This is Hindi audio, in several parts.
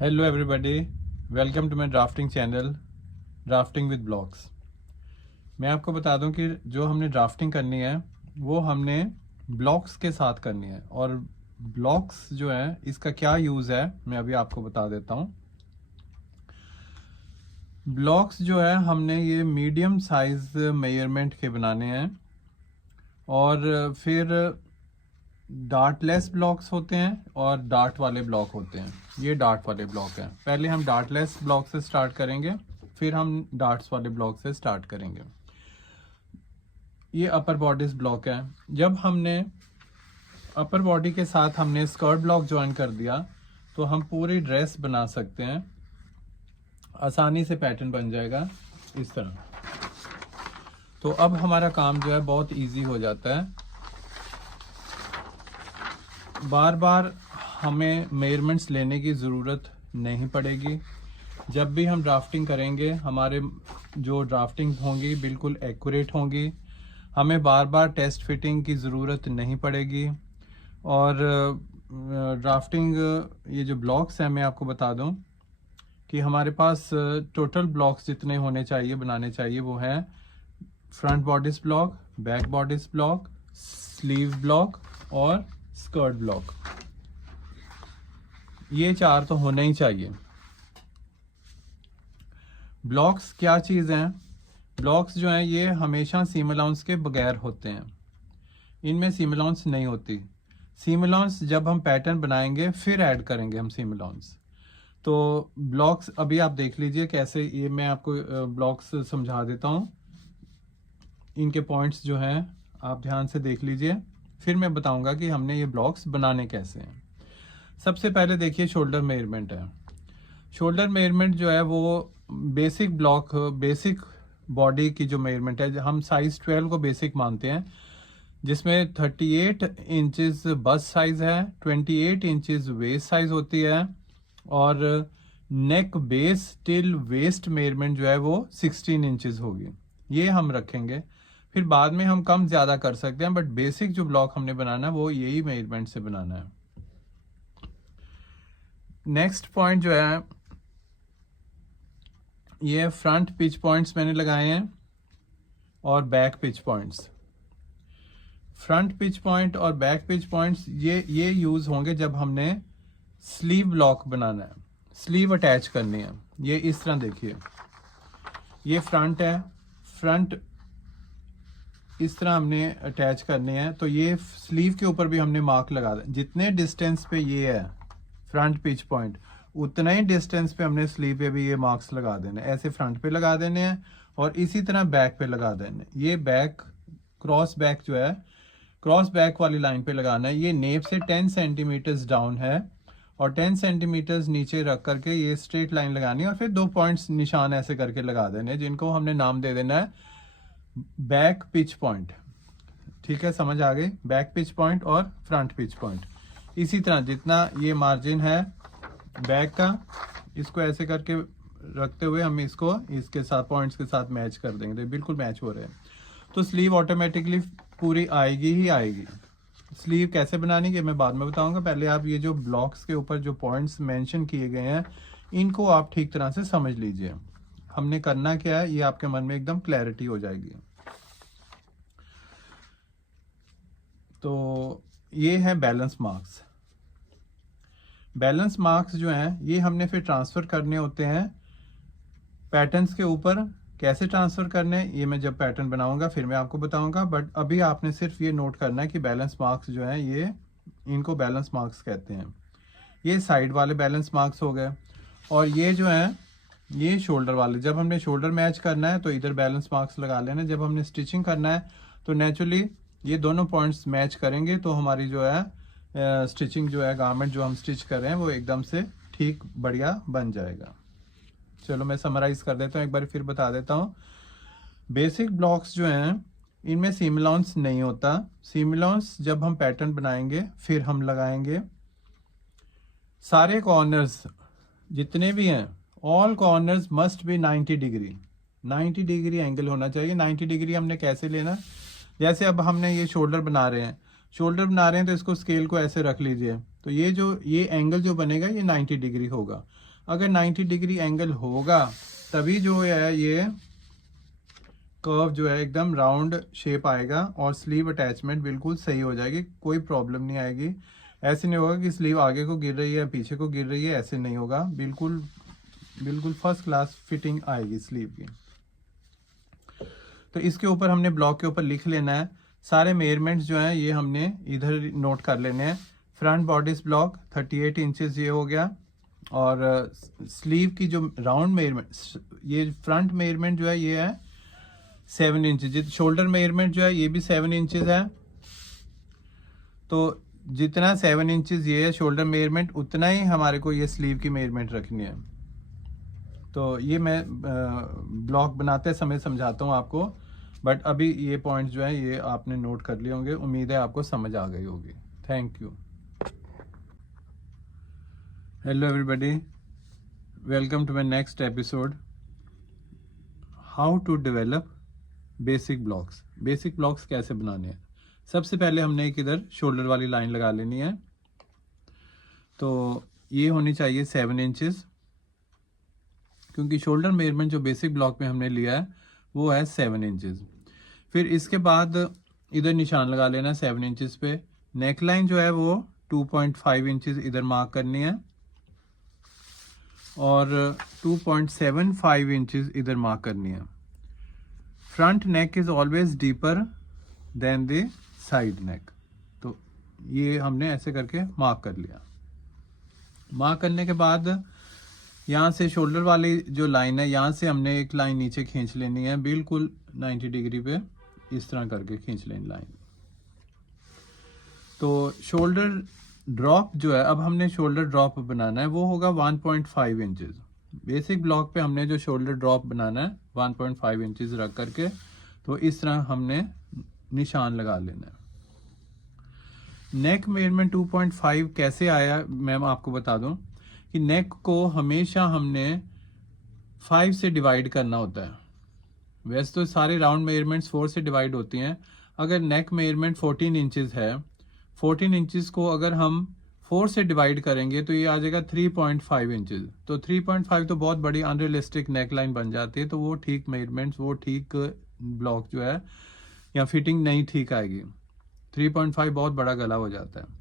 Hello everybody, welcome to my drafting channel drafting with blocks. मैं आपको बता दूं कि जो हमने ड्राफ्टिंग करनी है वो हमने ब्लॉक्स के साथ करनी है। और ब्लॉक्स जो है इसका क्या यूज़ है मैं अभी आपको बता देता हूं। ब्लॉक्स जो है हमने ये मीडियम साइज मेजरमेंट के बनाने हैं और फिर डार्टलेस ब्लॉक्स होते हैं और डार्ट वाले ब्लॉक होते हैं। ये डार्ट वाले ब्लॉक हैं। पहले हम डार्टलेस ब्लॉक से स्टार्ट करेंगे, फिर हम डार्ट्स वाले ब्लॉक से स्टार्ट करेंगे। ये अपर बॉडीज ब्लॉक है। जब हमने अपर बॉडी के साथ हमने स्कर्ट ब्लॉक ज्वाइन कर दिया तो हम पूरी ड्रेस बना सकते हैं। आसानी से पैटर्न बन जाएगा इस तरह। तो अब हमारा काम जो है बहुत इजी हो जाता है। बार बार हमें मेजरमेंट्स लेने की ज़रूरत नहीं पड़ेगी। जब भी हम ड्राफ्टिंग करेंगे हमारे जो ड्राफ्टिंग होंगी बिल्कुल एक्यूरेट होंगी। हमें बार बार टेस्ट फिटिंग की ज़रूरत नहीं पड़ेगी। और ड्राफ्टिंग ये जो ब्लॉक्स हैं मैं आपको बता दूं कि हमारे पास टोटल ब्लॉक्स जितने होने चाहिए बनाने चाहिए वो हैं front bodies block, back bodies block, sleeve block और स्कर्ट ब्लॉक। ये चार तो होने ही चाहिए। ब्लॉक्स क्या चीज़ हैं? ब्लॉक्स जो हैं ये हमेशा सीम अलाउंस के बगैर होते हैं। इनमें सीम अलाउंस नहीं होती। सीम अलाउंस जब हम पैटर्न बनाएंगे फिर ऐड करेंगे हम सीम अलाउंस। तो ब्लॉक्स अभी आप देख लीजिए कैसे, ये मैं आपको ब्लॉक्स समझा देता हूँ। इनके पॉइंट्स जो हैं आप ध्यान से देख लीजिए, फिर मैं बताऊंगा कि हमने ये ब्लॉक्स बनाने कैसे हैं। सबसे पहले देखिए शोल्डर मेजरमेंट है। शोल्डर मेजरमेंट जो है वो बेसिक ब्लॉक, बेसिक बॉडी की जो मेजरमेंट है, हम साइज 12 को बेसिक मानते हैं, जिसमें 38 इंचेस बस्ट साइज है, 28 इंचेस वेस्ट साइज होती है और नेक बेस टिल वेस्ट मेजरमेंट जो है वो 16 इंचेस होगी। ये हम रखेंगे। फिर बाद में हम कम ज़्यादा कर सकते हैं, बट बेसिक जो ब्लॉक हमने बनाना है वो यही मेजरमेंट से बनाना है। नेक्स्ट पॉइंट जो है ये फ्रंट पिच पॉइंट्स मैंने लगाए हैं और back pitch points. Front pitch point और बैक पिच पॉइंट्स ये यूज होंगे जब हमने स्लीव ब्लॉक बनाना है, स्लीव अटैच करनी है। ये इस तरह देखिए, ये फ्रंट है, फ्रंट इस तरह हमने अटैच करनी है। तो ये स्लीव के ऊपर भी हमने मार्क लगा दें। जितने डिस्टेंस पे ये है फ्रंट पिच पॉइंट, उतना ही डिस्टेंस पे हमने स्लीव पे भी ये मार्क्स लगा देने। ऐसे फ्रंट पे लगा देने हैं और इसी तरह बैक पे लगा देने। ये बैक क्रॉस बैक जो है, क्रॉस बैक वाली लाइन पे लगाना है। ये नेप से 10 सेंटीमीटर्स डाउन है और 10 सेंटीमीटर्स नीचे रख करके ये स्ट्रेट लाइन लगानी है और फिर 2 पॉइंट्स निशान ऐसे करके लगा देने, जिनको हमने नाम दे देना है बैक पिच पॉइंट। ठीक है, समझ आ गई? बैक पिच पॉइंट और फ्रंट पिच पॉइंट। इसी तरह जितना ये मार्जिन है बैक का, इसको ऐसे करके रखते हुए हम इसको इसके साथ पॉइंट्स के साथ मैच कर देंगे। तो बिल्कुल मैच हो रहे हैं। तो स्लीव ऑटोमेटिकली पूरी आएगी ही आएगी। स्लीव कैसे बनानी है मैं बाद में बताऊंगा। पहले आप ये जो ब्लॉक्स के ऊपर जो पॉइंट्स मेंशन किए गए हैं इनको आप ठीक तरह से समझ लीजिए। हमने करना क्या है ये आपके मन में एकदम क्लैरिटी हो जाएगी। तो ये है बैलेंस मार्क्स। बैलेंस मार्क्स जो हैं ये हमने फिर ट्रांसफर करने होते हैं पैटर्न्स के ऊपर। कैसे ट्रांसफर करने ये मैं जब पैटर्न बनाऊंगा फिर मैं आपको बताऊंगा, बट अभी आपने सिर्फ ये नोट करना है कि बैलेंस मार्क्स जो हैं ये, इनको बैलेंस मार्क्स कहते हैं। ये साइड वाले बैलेंस मार्क्स हो गए और ये जो हैं ये शोल्डर वाले। जब हमने शोल्डर मैच करना है तो इधर बैलेंस मार्क्स लगा लेना। जब हमने स्टिचिंग करना है तो नेचुरली ये दोनों पॉइंट्स मैच करेंगे तो हमारी जो है स्टिचिंग जो है, गारमेंट जो हम स्टिच कर रहे हैं वो एकदम से ठीक बढ़िया बन जाएगा। चलो मैं समराइज कर देता हूँ, एक बार फिर बता देता हूँ। बेसिक ब्लॉक्स जो हैं इनमें सीम अलाउंस नहीं होता। सीम अलाउंस जब हम पैटर्न बनाएंगे फिर हम लगाएंगे। सारे कॉर्नर्स जितने भी हैं, all corners must be 90 degree. 90 degree angle होना चाहिए। 90 डिग्री हमने कैसे लेना, जैसे अब हमने ये शोल्डर बना रहे हैं, तो इसको स्केल को ऐसे रख लीजिए। तो ये एंगल जो बनेगा ये 90 डिग्री होगा। अगर 90 डिग्री एंगल होगा तभी जो है ये कर्व जो है एकदम राउंड शेप आएगा और स्लीव अटैचमेंट बिल्कुल सही हो जाएगी, कोई प्रॉब्लम नहीं आएगी। ऐसे नहीं होगा कि स्लीव आगे को गिर रही है पीछे को गिर रही है, ऐसे नहीं होगा, बिल्कुल बिल्कुल फर्स्ट क्लास फिटिंग आएगी स्लीव की। तो इसके ऊपर हमने ब्लॉक के ऊपर लिख लेना है, सारे मेजरमेंट्स जो हैं ये हमने इधर नोट कर लेने हैं। फ्रंट बॉडीज ब्लॉक 38 इंचेस ये हो गया, और स्लीव की जो राउंड मेजरमेंट, ये फ्रंट मेजरमेंट जो है ये है 7 इंचेस, शोल्डर मेजरमेंट जो है ये भी 7 इंचेस है। तो जितना 7 इंचेस ये है शोल्डर मेजरमेंट, उतना ही हमारे को ये स्लीव की मेजरमेंट रखनी है। तो ये मैं ब्लॉक बनाते समय समझाता हूँ आपको, बट अभी ये पॉइंट्स जो है ये आपने नोट कर लिए होंगे, उम्मीद है आपको समझ आ गई होगी। Thank you. Hello everybody, welcome to my next episode, how to develop basic blocks. Basic blocks कैसे बनाने हैं। सबसे पहले हमने एक इधर शोल्डर वाली लाइन लगा लेनी है, तो ये होनी चाहिए 7 इंचेस, क्योंकि शोल्डर मेजरमेंट जो बेसिक ब्लॉक में हमने लिया है वो है 7 इंचेस। फिर इसके बाद इधर निशान लगा लेना 7 इंचेस पे। नेक लाइन जो है वो 2.5 इंचेस इधर मार्क करनी है, और 2.75 इंचेस इधर मार्क करनी है। Front neck is always deeper than the side नेक, तो ये हमने ऐसे करके मार्क कर लिया। मार्क करने के बाद यहाँ से शोल्डर वाली जो लाइन है यहाँ से हमने एक लाइन नीचे खींच लेनी है, बिल्कुल 90 डिग्री पे इस तरह करके खींच लेनी लाइन। तो शोल्डर ड्रॉप जो है, अब हमने शोल्डर ड्रॉप बनाना है, वो होगा 1.5 इंचेस। बेसिक ब्लॉक पे हमने जो शोल्डर ड्रॉप बनाना है 1.5 इंचेस रख करके, तो इस तरह हमने निशान लगा लेना है। नेक मेजरमेंट 2.5 कैसे आया मैम आपको बता दूं कि नेक को हमेशा हमने 5 से डिवाइड करना होता है। वैसे तो सारे राउंड मेजरमेंट्स 4 से डिवाइड होती हैं। अगर नेक मेजरमेंट 14 इंचेस है, 14 इंचेस को अगर हम 4 से डिवाइड करेंगे तो ये आ जाएगा 3.5 इंचेस। तो 3.5 तो बहुत बड़ी अनरियलिस्टिक नेक लाइन बन जाती है, तो वो ठीक मेजरमेंट्स, वो ठीक ब्लॉक जो है या फिटिंग नहीं ठीक आएगी। 3.5 बहुत बड़ा गला हो जाता है।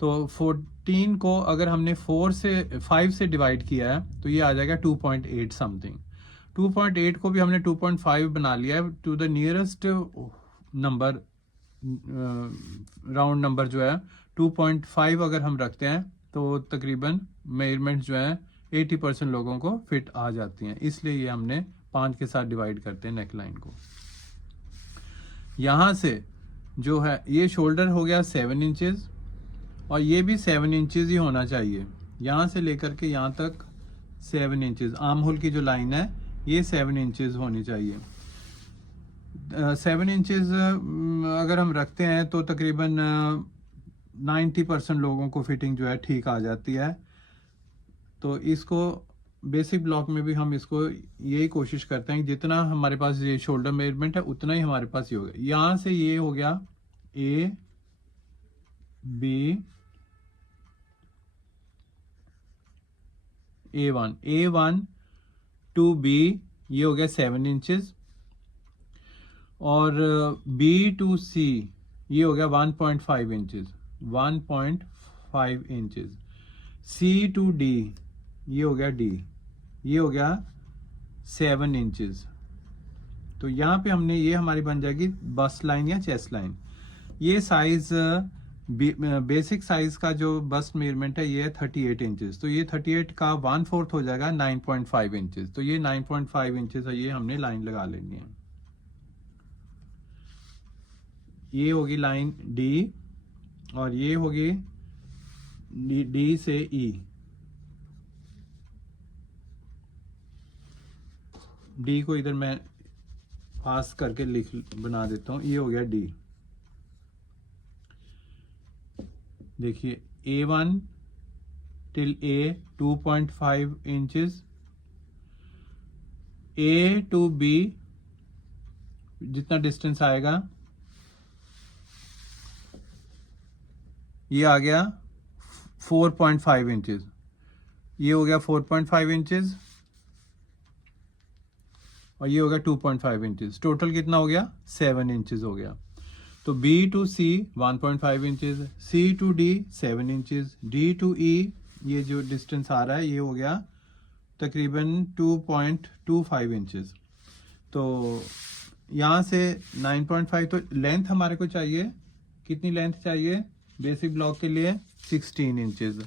तो 14 को अगर हमने 5 से डिवाइड किया है तो ये आ जाएगा 2.8 समथिंग। 2.8 को भी हमने 2.5 बना लिया है, to the nearest number, round number जो है 2.5 अगर हम रखते हैं तो तकरीबन मेजरमेंट जो है 80% लोगों को फिट आ जाती हैं, इसलिए ये हमने 5 के साथ डिवाइड करते हैं नेक लाइन को। यहाँ से जो है ये शोल्डर हो गया 7 इंचेस, और ये भी 7 इंचेस ही होना चाहिए। यहाँ से लेकर के यहाँ तक 7 इंचेस, आर्म होल की जो लाइन है ये 7 इंचेस होनी चाहिए। 7 इंचेस अगर हम रखते हैं तो तकरीबन 90% लोगों को फिटिंग जो है ठीक आ जाती है। तो इसको बेसिक ब्लॉक में भी हम इसको यही कोशिश करते हैं कि जितना हमारे पास ये शोल्डर मेजरमेंट है उतना ही हमारे पास ये हो गया। यहाँ से ये हो गया A B A1 to B, ये हो गया 7 इंचेस, और B to C ये हो गया 1.5 inches, 1.5 inches. C to D ये हो गया D, ये हो गया 7 इंचेस। तो यहाँ पे हमने ये हमारी बन जाएगी बस्ट लाइन या चेस्ट लाइन। ये साइज बेसिक साइज का जो बस्ट मेजरमेंट है ये है 38 इंचेस, तो ये 38 का 1/4 हो जाएगा 9.5 इंचेस। तो ये 9.5 इंचेस है, ये हमने लाइन लगा लेनी है। ये होगी लाइन डी, और ये होगी डी से ई। डी को इधर मैं पास करके बना देता हूं, ये हो गया डी। देखिए A1 till A 2.5 inches, A to B जितना डिस्टेंस आएगा ये आ गया 4.5 इंचेस। ये हो गया 4.5 इंचेस और ये हो गया 2.5 इंचेस। टोटल कितना हो गया? 7 इंचेस हो गया। तो B to C 1.5 inches, C to D 7 inches, D to E ये जो डिस्टेंस आ रहा है ये हो गया तकरीबन 2.25 इंचेस। तो यहाँ से 9.5, तो लेंथ हमारे को चाहिए, कितनी लेंथ चाहिए बेसिक ब्लॉक के लिए? 16 इंचेस।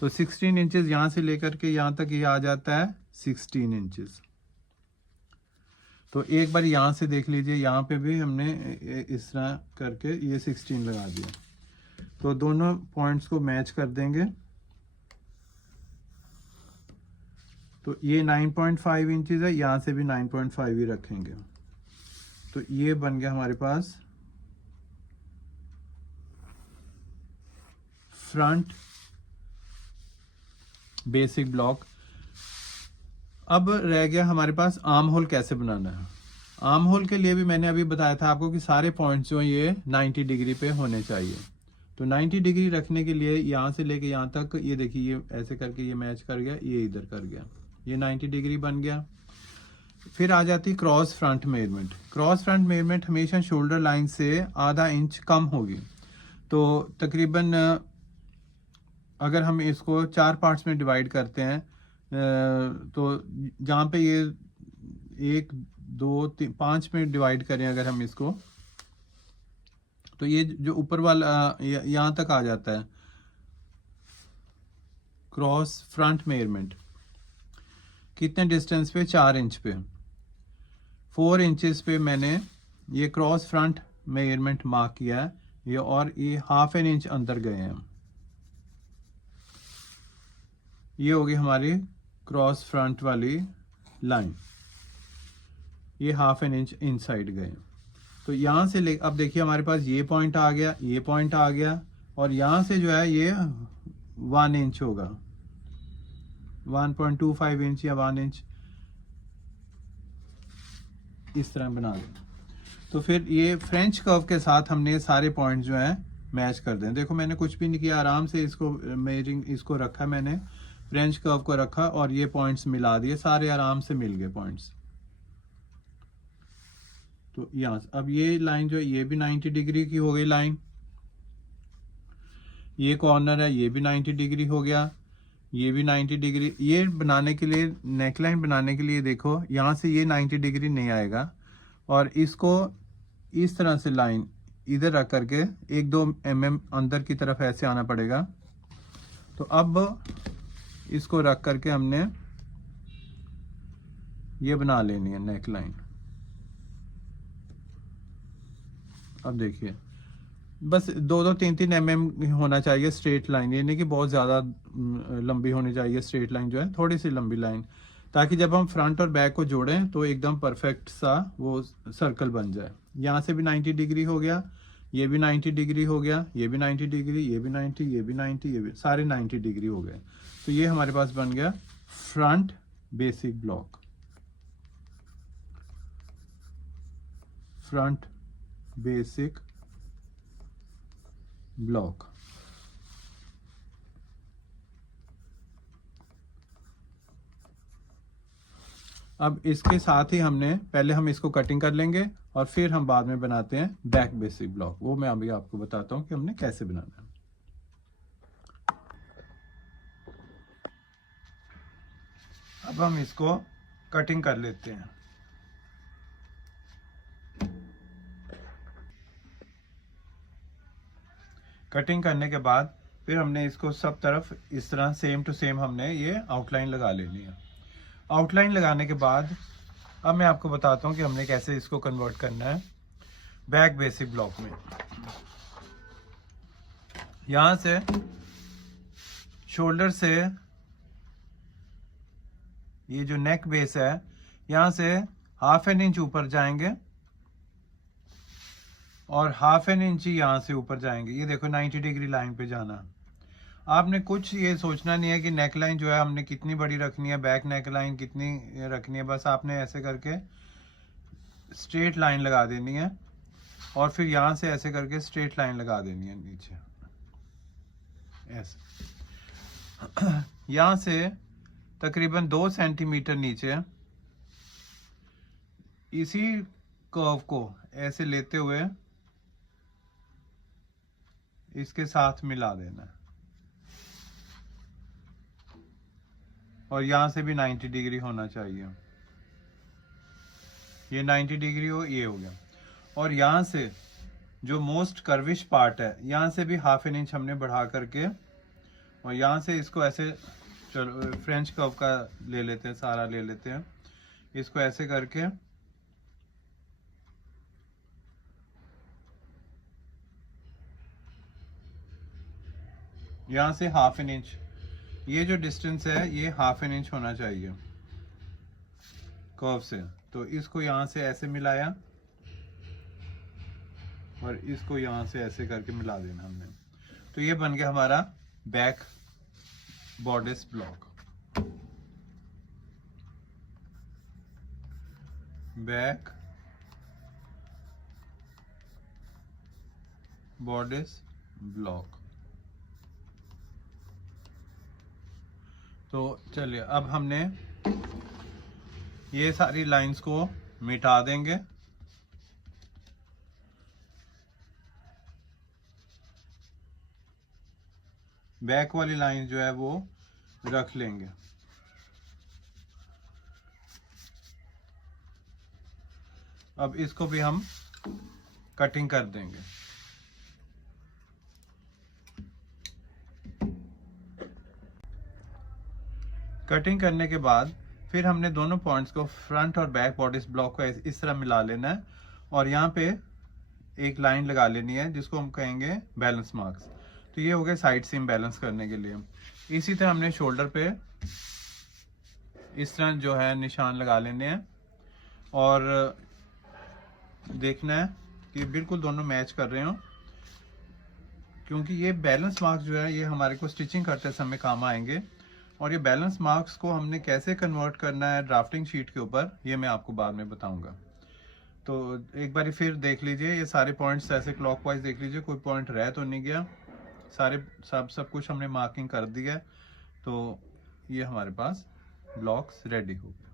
तो 16 इंचेस यहाँ से लेकर के यहाँ तक ये आ जाता है 16 इंचेस। तो एक बार यहाँ से देख लीजिए, यहाँ पे भी हमने इस तरह करके ये 16 लगा दिया। तो दोनों पॉइंट्स को मैच कर देंगे। तो ये 9.5 इंचेस है, यहाँ से भी 9.5 ही रखेंगे। तो ये बन गया हमारे पास फ्रंट बेसिक ब्लॉक। अब रह गया हमारे पास आर्म होल कैसे बनाना है। आर्म होल के लिए भी मैंने अभी बताया था आपको कि सारे पॉइंट्स जो ये 90 डिग्री पे होने चाहिए। तो 90 डिग्री रखने के लिए यहाँ से लेके यहाँ तक ये देखिए, ये ऐसे करके ये मैच कर गया, ये इधर कर गया, ये 90 डिग्री बन गया। फिर आ जाती cross front measurement. Cross front measurement हमेशा शोल्डर लाइन से आधा इंच कम होगी। तो तकरीबन अगर हम इसको 4 पार्ट्स में डिवाइड करते हैं, तो जहाँ पे ये 1 2 3 5 में डिवाइड करें अगर हम इसको, तो ये जो ऊपर वाला यहाँ तक आ जाता है क्रॉस फ्रंट मेजरमेंट। कितने डिस्टेंस पे? 4 इंच पे। 4 इंचेस पे मैंने ये क्रॉस फ्रंट मेजरमेंट मार्क किया है ये, और ये ½ इंच अंदर गए हैं। ये होगी हमारी क्रॉस फ्रंट वाली लाइन, ये ½ इंच इनसाइड गए। तो यहाँ से ले, अब देखिए हमारे पास ये पॉइंट आ गया, ये पॉइंट आ गया, और यहाँ से जो है ये 1 इंच होगा, 1.25 इंच या 1 इंच इस तरह बना दें। तो फिर ये फ्रेंच कर्व के साथ हमने सारे पॉइंट जो है मैच कर दें। देखो मैंने कुछ भी नहीं किया, आराम से इसको मेजरिंग इसको रखा, मैंने फ्रेंच कर्व को रखा और ये पॉइंट्स मिला दिए, सारे आराम से मिल गए पॉइंट्स। तो यहाँ अब ये लाइन जो है ये भी 90 डिग्री की हो गई लाइन, ये कॉर्नर है ये भी 90 डिग्री हो गया, ये भी 90 डिग्री। ये बनाने के लिए, नेकलाइन बनाने के लिए देखो यहाँ से ये 90 डिग्री नहीं आएगा, और इसको इस तरह से लाइन इधर रख करके 1-2 mm अंदर की तरफ ऐसे आना पड़ेगा। तो अब इसको रख करके हमने ये बना लेनी है नेक लाइन। अब देखिए बस 2-2 3-3 mm होना चाहिए स्ट्रेट लाइन, ये नहीं कि बहुत ज़्यादा लंबी होनी चाहिए स्ट्रेट लाइन, जो है थोड़ी सी लंबी लाइन, ताकि जब हम फ्रंट और बैक को जोड़ें तो एकदम परफेक्ट सा वो सर्कल बन जाए। यहाँ से भी 90 डिग्री हो गया, ये भी 90 डिग्री हो गया, ये भी 90 डिग्री, ये भी 90, ये भी 90, ये भी, सारे 90 डिग्री हो गए। तो ये हमारे पास बन गया front basic block, front basic block. अब इसके साथ ही हमने पहले हम इसको कटिंग कर लेंगे और फिर हम बाद में बनाते हैं बैक बेसिक ब्लॉक, वो मैं अभी आपको बताता हूं कि हमने कैसे बनाना है। अब हम इसको कटिंग कर लेते हैं। कटिंग करने के बाद फिर हमने इसको सब तरफ इस तरह सेम टू सेम हमने ये आउटलाइन लगा लेनी है। आउटलाइन लगाने के बाद अब मैं आपको बताता हूं कि हमने कैसे इसको कन्वर्ट करना है बैक बेसिक ब्लॉक में। यहां से शोल्डर से ये जो नेक बेस है यहां से ½ इंच ऊपर जाएंगे और ½ इंच ही यहां से ऊपर जाएंगे। ये देखो 90 डिग्री लाइन पे जाना। आपने कुछ ये सोचना नहीं है कि नेक लाइन जो है हमने कितनी बड़ी रखनी है, बैक नेक लाइन कितनी रखनी है, बस आपने ऐसे करके स्ट्रेट लाइन लगा देनी है और फिर यहां से ऐसे करके स्ट्रेट लाइन लगा देनी है नीचे ऐसे। यहाँ से तकरीबन 2 सेंटीमीटर नीचे इसी कर्व को ऐसे लेते हुए इसके साथ मिला देना है, और यहां से भी 90 डिग्री होना चाहिए। ये 90 डिग्री ये हो गया। और यहां से जो मोस्ट कर्विश पार्ट है, यहां से भी ½ इंच हमने बढ़ा करके, और यहां से इसको ऐसे, चलो फ्रेंच कर्व का ले लेते हैं, सारा ले लेते हैं, इसको ऐसे करके यहां से ½ इंच, ये जो डिस्टेंस है ये ½ इंच होना चाहिए कर्व से। तो इसको यहां से ऐसे मिलाया और इसको यहां से ऐसे करके मिला देना हमने। तो ये बन गया हमारा back bodice block. Back bodice block. तो चलिए अब हमने ये सारी लाइंस को मिटा देंगे। बैक वाली लाइन जो है वो रख लेंगे। अब इसको भी हम कटिंग कर देंगे। कटिंग करने के बाद फिर हमने दोनों पॉइंट्स को, फ्रंट और बैक बॉडिस ब्लॉक को इस तरह मिला लेना है, और यहाँ पे एक लाइन लगा लेनी है जिसको हम कहेंगे बैलेंस मार्क्स। तो ये हो गए साइड सीम बैलेंस करने के लिए। इसी तरह हमने शोल्डर पे इस तरह जो है निशान लगा लेने हैं, और देखना है कि बिल्कुल दोनों मैच कर रहे हो, क्योंकि ये बैलेंस मार्क्स जो है ये हमारे को स्टिचिंग करते समय काम आएंगे। और ये बैलेंस मार्क्स को हमने कैसे कन्वर्ट करना है ड्राफ्टिंग शीट के ऊपर, ये मैं आपको बाद में बताऊंगा। तो एक बार फिर देख लीजिए, ये सारे पॉइंट्स ऐसे क्लॉकवाइज देख लीजिए, कोई पॉइंट रह तो नहीं गया, सारे सब कुछ हमने मार्किंग कर दिया है। तो ये हमारे पास ब्लॉक्स रेडी हो गए।